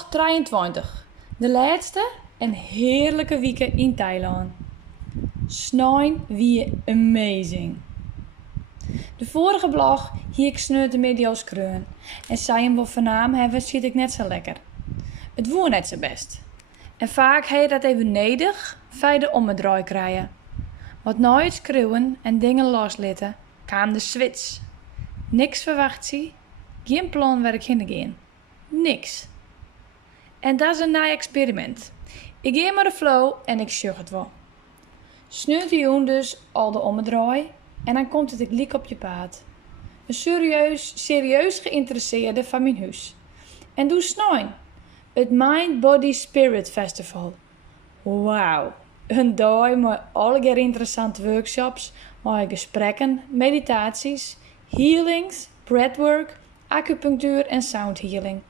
Vlog 23. De laatste en heerlijke weken in Thailand. Sneeuwen wie amazing. De vorige blog hier ik sneurt de media's kreun. En zei hem wel vernaam hebben, zit ik net zo lekker. Het woer net zo best. En vaak heb je dat even nedig, verder om het draai krijgen. Wat na het schreeuwen en dingen loslitten, kwam de switch. Niks verwacht zie, geen plan waar ik heen gaan. Niks. En dat is een nieuw experiment. Ik geef maar de flow en ik sjug het wel. Sneurt je dus al de omdraai en dan komt het ik liek op je paard. Een serieus geïnteresseerde van mijn huis. En doe sneeuwen. Het Mind Body Spirit Festival. Wauw. Een dag met alle interessante workshops, mooie gesprekken, meditaties, healings, breathwork, acupunctuur en sound healing.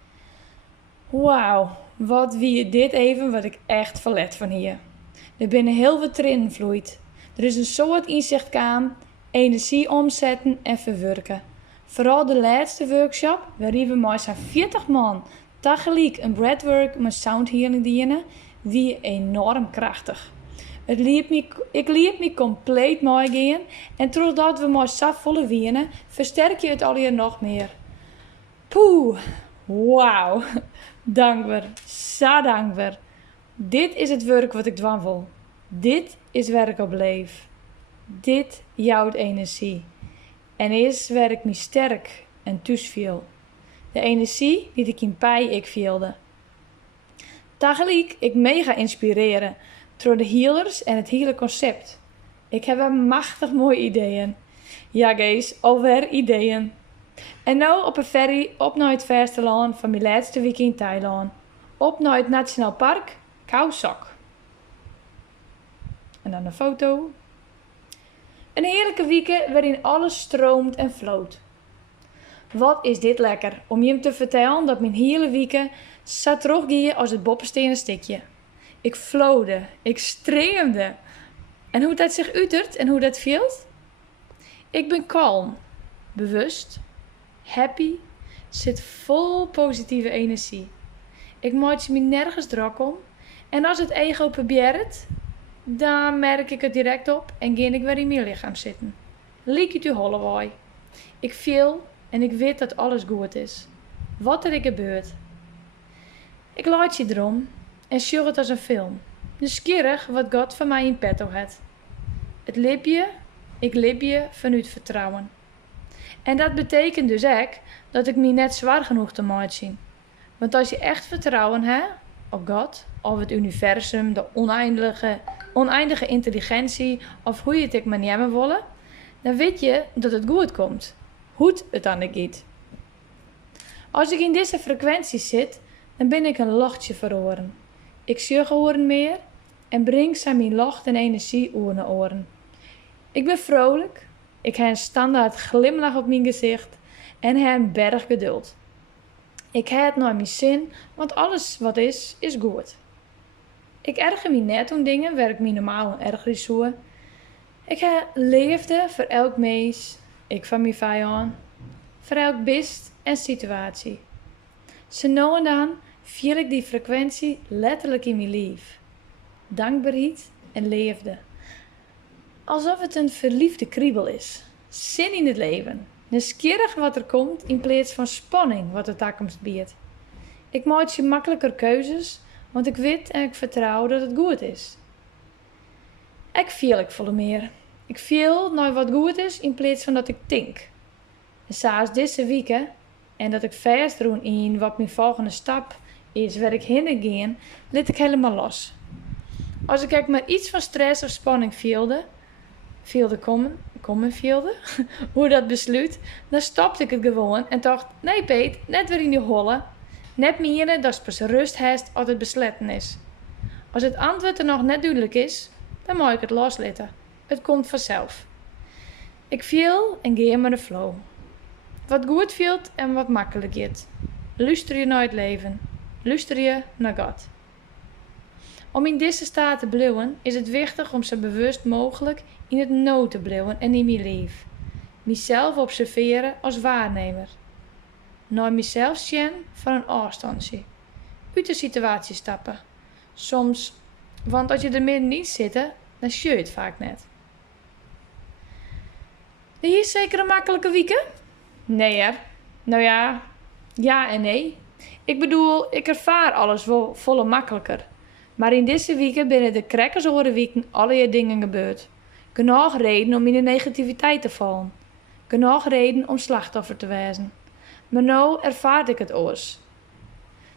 Wauw, wat wie dit even wat ik echt verlet van hier. Er binnen heel wat erin vloeit. Er is een soort inzicht kwam, energie omzetten en verwerken. Vooral de laatste workshop, waarin we met zo'n 40 man tegelijk een breathwork met sound healing dienen, wie enorm krachtig. Ik liep me compleet mooi gaan en doordat we maar zo volle wienen, versterk je het alweer nog meer. Poeh, wauw, dankbaar, zo dankbaar. Dit is het werk wat ik dwan wil. Dit is waar ik op leef. Dit jouwt energie. En is waar ik me sterk en thuis viel. De energie die ik in pij ik vielde. Tegelijk ik mega inspireren door de healers en het hele concept. Ik heb een machtig mooie ideeën. Ja, guys, alweer ideeën. En nou op een ferry op naar het vasteland van mijn laatste week in Thailand. Op naar het Nationaal Park Khao Sok. En dan een foto. Een heerlijke week waarin alles stroomt en floot. Wat is dit lekker om je hem te vertellen dat mijn hele week zat teruggaan als het boppenstenen stikje. Ik flowde, ik streamde. En hoe dat zich uitert en hoe dat voelt? Ik ben kalm, bewust, happy, zit vol positieve energie. Ik maak me nergens druk om. En als het ego probeert, dan merk ik het direct op en ga ik weer in mijn lichaam zitten. Liek het u hollewij. Ik voel en ik weet dat alles goed is. Wat er gebeurt. Ik laat je erom en sjug het als een film. Nieuwsgierig wat God van mij in petto heeft. Het lipje, ik lipje vanuit vertrouwen. En dat betekent dus ook dat ik me net zwaar genoeg te maken zie. Want als je echt vertrouwen hebt op God, of het universum, de oneindige intelligentie, of hoe je het ook maar nemen willen, dan weet je dat het goed komt. Hoe het dan ook gaat. Als ik in deze frequentie zit, dan ben ik een lachtje verloren. Ik sjug oren meer en breng zijn mijn lacht en energie oor naar oren. Ik ben vrolijk, ik heb een standaard glimlach op mijn gezicht en heb een berg geduld. Ik heb het naar mijn zin, want alles wat is goed. Ik erger me net om dingen waar ik me normaal erger zoe. Ik heb liefde voor elk mens, ik van mijn vijand, voor elk bist en situatie. Zo nou en dan voel ik die frequentie letterlijk in mijn lief. Dankbaarheid en liefde. Alsof het een verliefde kriebel is. Zin in het leven. Nieuwsgierig wat er komt in plaats van spanning wat de toekomst biedt. Ik maak je makkelijker keuzes, want ik weet en ik vertrouw dat het goed is. Ik voel meer. Ik voel naar wat goed is in plaats van dat ik denk. En zoals deze week, en dat ik vastdoen in wat mijn volgende stap is waar ik heen ga, liet ik helemaal los. Als ik maar iets van stress of spanning voelde komen, hoe dat besluit, dan stopte ik het gewoon en dacht, nee Peet, net weer in die holle. Net meer dat je pas rust hebt als het besletten is. Als het antwoord er nog net duidelijk is, dan mag ik het loslaten. Het komt vanzelf. Ik viel en ga met de flow. Wat goed voelt en wat makkelijk gaat. Luister je naar het leven. Luister je naar God. Om in deze staat te blijven is het wichtig om zo bewust mogelijk in het nu te blijven en in mijn leven. Mezelf observeren als waarnemer. Naar mezelf zien van een afstandje. uit de situatie stappen. Soms, want als je er middenin zit, dan zie je het vaak net. Hier is zeker een makkelijke week? Nee, hè? Nou ja en nee. Ik bedoel, ik ervaar alles wel volle makkelijker. Maar in deze weken binnen de krekkersoren weken allerlei dingen gebeurd. Genoeg reden om in de negativiteit te vallen. Genoeg reden om slachtoffer te wezen. Maar nou ervaar ik het oors.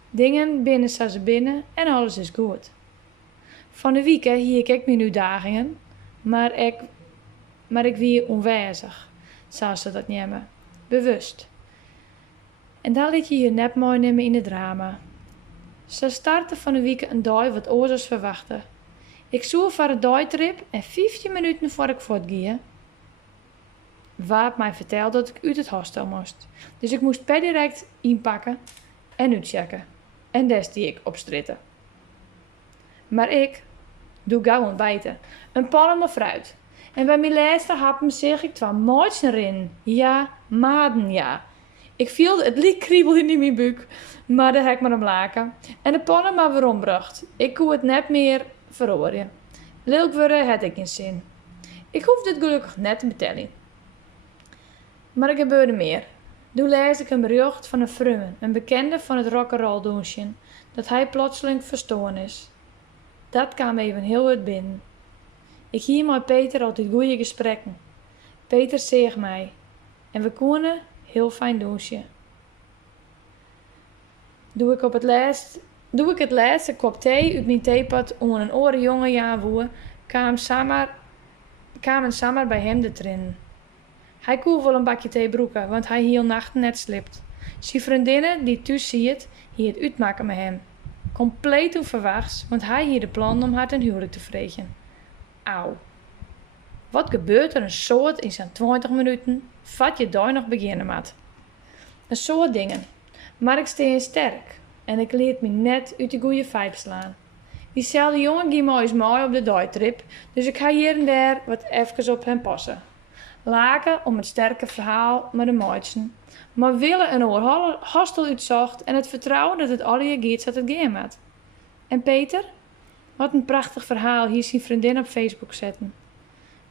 Dingen binnen staan ze binnen en alles is goed. Van de weken hier ik mijn uitdagingen, maar ik wie onwijzig, zou ze dat nemen. Bewust. En dan liet je je net mooi nemen in het drama. Ze starten van de week een dag wat oors verwachten. Ik zoek voor een dagtrip en 15 minuten voor ik voortgie. Waard mij vertelde dat ik uit het hostel moest. Dus ik moest per direct inpakken en uitchecken. En des die ik opstritten. Maar ik doe gauw ontbijten. Een palm of fruit. En bij mijn laatste happen zeg ik 2 mooitjes erin. Ja, maden ja. Ik voelde het liek kriebelde in mijn buik. Maar daar heb ik maar om laken. En de pannen maar weer ombracht. Ik kon het net meer verhoren. Leuk worden had ik geen zin. Ik hoef dit gelukkig net te betalen. Maar er gebeurde meer. Toen lees ik een bericht van een vriend, een bekende van het rock'n'roll doosje, dat hij plotseling verstoren is. Dat kwam even heel wat binnen. Ik hield met Peter altijd goede gesprekken. Peter zeeg mij. En we konden heel fijn doosje. Doe ik het laatste kop thee uit mijn theepot onder een oren jonge jaar woe, kwamen samen bij hem de trin. Hij koe wel een bakje thee broeken, want hij heel nachten net slipt. Zijn vriendinnen die thuis ziet, hier het uitmaken met hem. Compleet onverwachts, want hij hier de plan om haar ten huwelijk te vregen. Auw. Wat gebeurt er een soort in zijn 20 minuten, vat je daar nog beginnen met? Een soort dingen. Maar ik steen sterk en ik leert me net uit de goede vibe slaan. Diezelfde jongen ging mij eens mooi op de dagtrip, dus ik ga hier en daar wat even op hem passen. Laken om het sterke verhaal met de meidsen, maar willen een oor hostel uitzocht en het vertrouwen dat het alle gaat zat het game met. En Peter? Wat een prachtig verhaal hier zijn vriendin op Facebook zetten.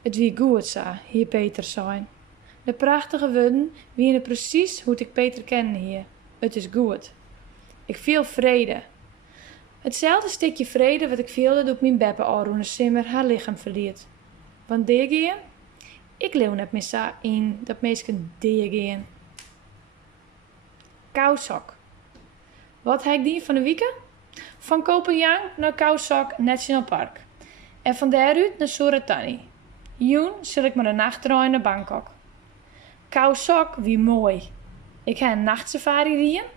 Het wie goed zo, hier Peter zijn. De prachtige woorden wienen precies hoe ik Peter ken hier. Het is goed. Ik voel vrede. Hetzelfde stukje vrede wat ik voelde toen mijn beppe Aroene Simmer haar lichaam verliet. Want deergeën? Ik leef net meer zo in dat mensen deergeën. Kousok. Wat heb ik die van de week? Van Kopenhagen naar Kousok National Park. En van daaruit naar Suratani. Joen zal ik met een nachttrein naar Bangkok. Kousok wie mooi. Ik ga een nachtsafari rijden.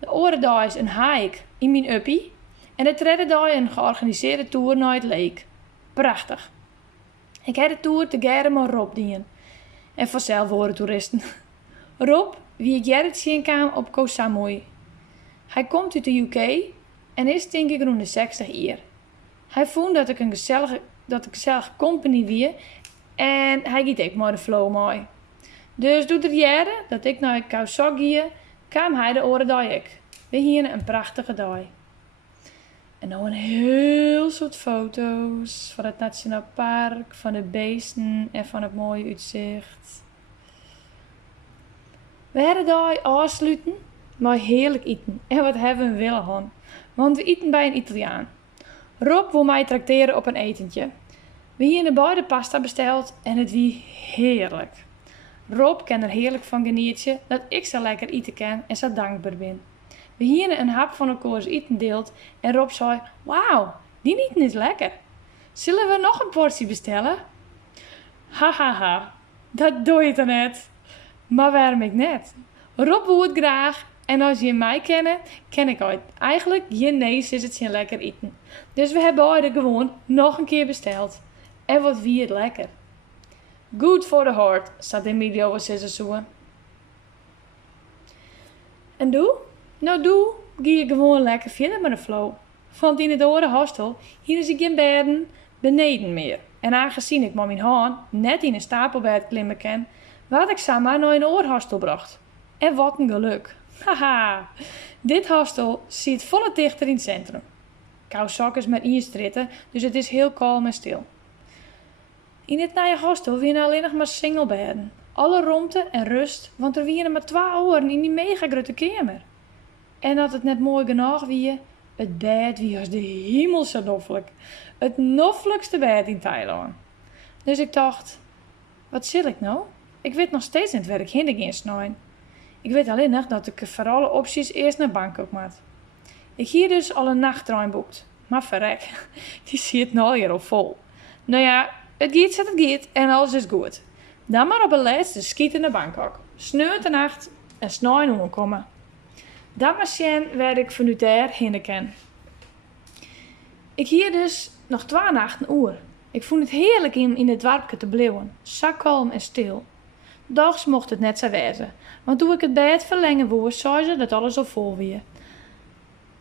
De andere dag is een hike in mijn uppie. En de derde dag een georganiseerde tour naar het lake. Prachtig. Ik heb de tour te Germ aan Rob dienen. En vanzelf horen toeristen. Rob, wie ik Gerrit zien kwam op Koh Samui. Hij komt uit de UK en is denk ik rond de 60 jaar. Hij vond dat ik een gezellige company wie en hij giet ook maar de flow mooi. Dus doet het jaren dat ik naar Koh Samui kwam hij de oren dag ik. We hier een prachtige dag. En nou een heel soort foto's van het Nationaal Park, van de beesten en van het mooie uitzicht. We hebben de dag afsluiten, maar heerlijk eten. En wat hebben we willen gaan? Want we eten bij een Italiaan. Rob wil mij trakteren op een etentje. We hebben beide pasta besteld en het wie heerlijk. Rob kan er heerlijk van genieten dat ik zo lekker eten kan en zo dankbaar ben. We hebben een hap van elkaars eten deelt en Rob zei, wauw, die eten is lekker. Zullen we nog een portie bestellen? Hahaha, dat doe je dan net. Maar waarom ik net? Rob wil het graag en als je mij kent, ken ik ooit. Eigenlijk, je nee, is het geen lekker eten. Dus we hebben beide gewoon nog een keer besteld. En wat wie het lekker. Good for the heart, staat in Emilio was zo. En doe? Nou doe, gie je gewoon lekker verder met de flow. Want in het oude hostel, hier is ik geen bedden beneden meer. En aangezien ik met mijn hand net in een stapelbed klimmen kan, werd ik samen naar een oorhostel bracht. En wat een geluk. Haha, dit hostel zit volle dichter in het centrum. Kou sokkers met instritten, dus het is heel kalm en stil. In het nieuwe hostel wienen alleen nog maar singlebedden. Alle romte en rust, want er wienen maar 2 oren in die mega grote kamer. En dat het net mooi genoeg wie, het bed wie als de hemel zo noffelijk. Het noffelijkste bed in Thailand. Dus ik dacht, wat zil ik nou? Ik weet nog steeds niet waar ik heen ga snijden. Ik weet alleen nog dat ik voor alle opties eerst naar Bangkok moet. Ik hier dus al een nachttrein boekt. Maar verrek, die zit nou hier al vol. Nou ja, het gaat zet het gaat en alles is goed. Dan maar op een laatste schieten naar Bangkok. Sneeuwt de nacht en snijden omkomen. Dan maar zien waar ik vanuit daar heen kan. Ik hier dus nog 2 nachten oer. Ik vond het heerlijk in het dorpje te blijven. Zo kalm en stil. Dags mocht het net zo wezen. Want toen ik het bed verlengen wou, zei ze dat alles al vol weer.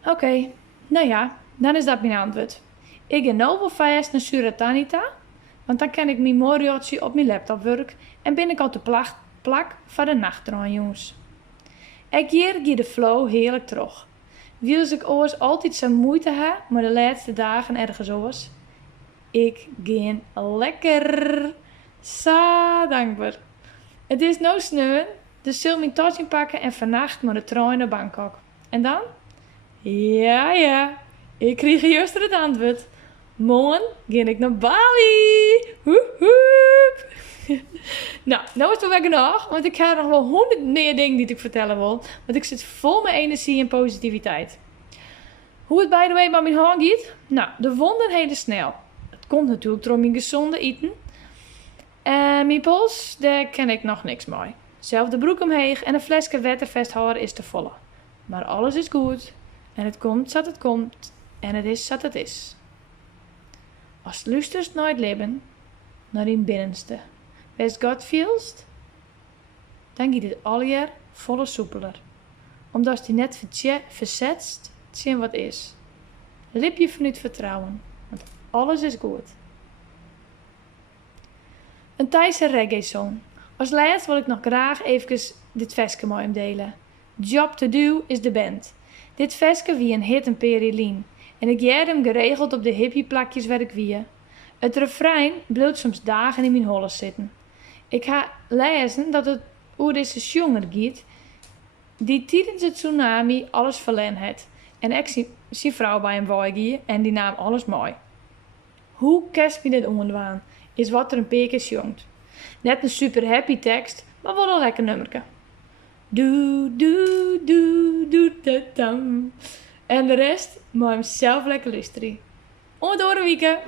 Oké, nou ja, dan is dat mijn antwoord. Ik ga nou wel vast naar Suratanita, want dan kan ik mijn morjotje op mijn laptop werken en ben ik al te plak voor de nachttrein, jongens. Ik hier de flow heerlijk terug. Wils ik oors altijd zo moeite heb, maar de laatste dagen ergens oors. Ik ga lekker. Zo dankbaar. Het is nou sneeuw, dus zul mijn tas inpakken en vannacht met de trein naar Bangkok. En dan? Ja, ik kreeg juist het antwoord. Morgen ga ik naar Bali. Woep woep. Nou is het wel genoeg, want ik heb nog wel 100 meer dingen die ik vertellen wil. Want ik zit vol met energie en positiviteit. Hoe het by the way bij mijn hand gaat? Nou, de wonden heen snel. Het komt natuurlijk door mijn gezonde eten. En mijn pols, daar ken ik nog niks mee. Zelf de broek omheen en een flesje water vasthouden is te volle. Maar alles is goed. En het komt zat het komt. En het is zat het is. Als het luistert naar het leven, naar je binnenste. Wees God feelst, dan gaat het alweer volle soepeler. Omdat je net verzetst, zien wat is. Lip je vanuit vertrouwen, want alles is goed. Een Thaise reggae song. Als laatst wil ik nog graag even dit versje met hem delen. Job to Do is de band. Dit versje wie een hit in Perilien. En ik jij hem geregeld op de hippieplakjes waar ik wie. Het refrein bleef soms dagen in mijn holle zitten. Ik ga lezen dat het over deze jongen gaat die tijdens het tsunami alles verloren had. En ik zie vrouw bij hem waaien en die nam alles mooi. Hoe kerst me dit ondwaan is wat er een peker jongt. Net een super happy tekst, maar wel een lekker nummerke. Doe, doe, doe, doe, dat dan. En de rest moet hem zelf lekker luisteren. Om het door een weekend.